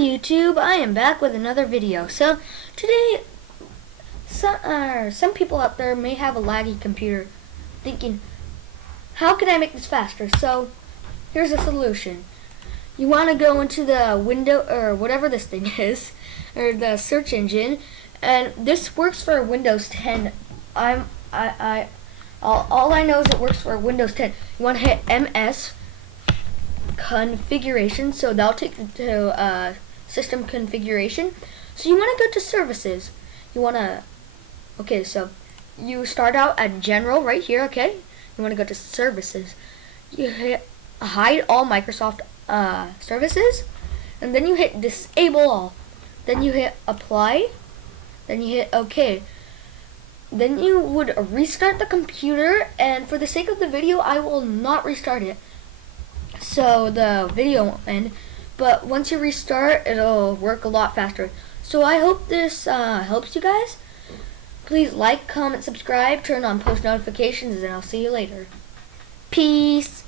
YouTube, I am back with another video. So today, some people out there may have a laggy computer thinking, how can I make this faster? So here's a solution. You want to go into the window or whatever this thing is, or the search engine, and this works for Windows 10. All I know is it works for Windows 10. You want to hit MS configuration, so that'll take you to system configuration. So you want to go to services. You want to, okay, so you start out at general right here, okay? You want to go to services. You hit hide all Microsoft services, and then you hit disable all. Then you hit apply, then you hit OK. Then you would restart the computer, and for the sake of the video, I will not restart it, so the video won't end. But once you restart, it'll work a lot faster. So I hope this helps you guys. Please like, comment, subscribe, turn on post notifications, and I'll see you later. Peace.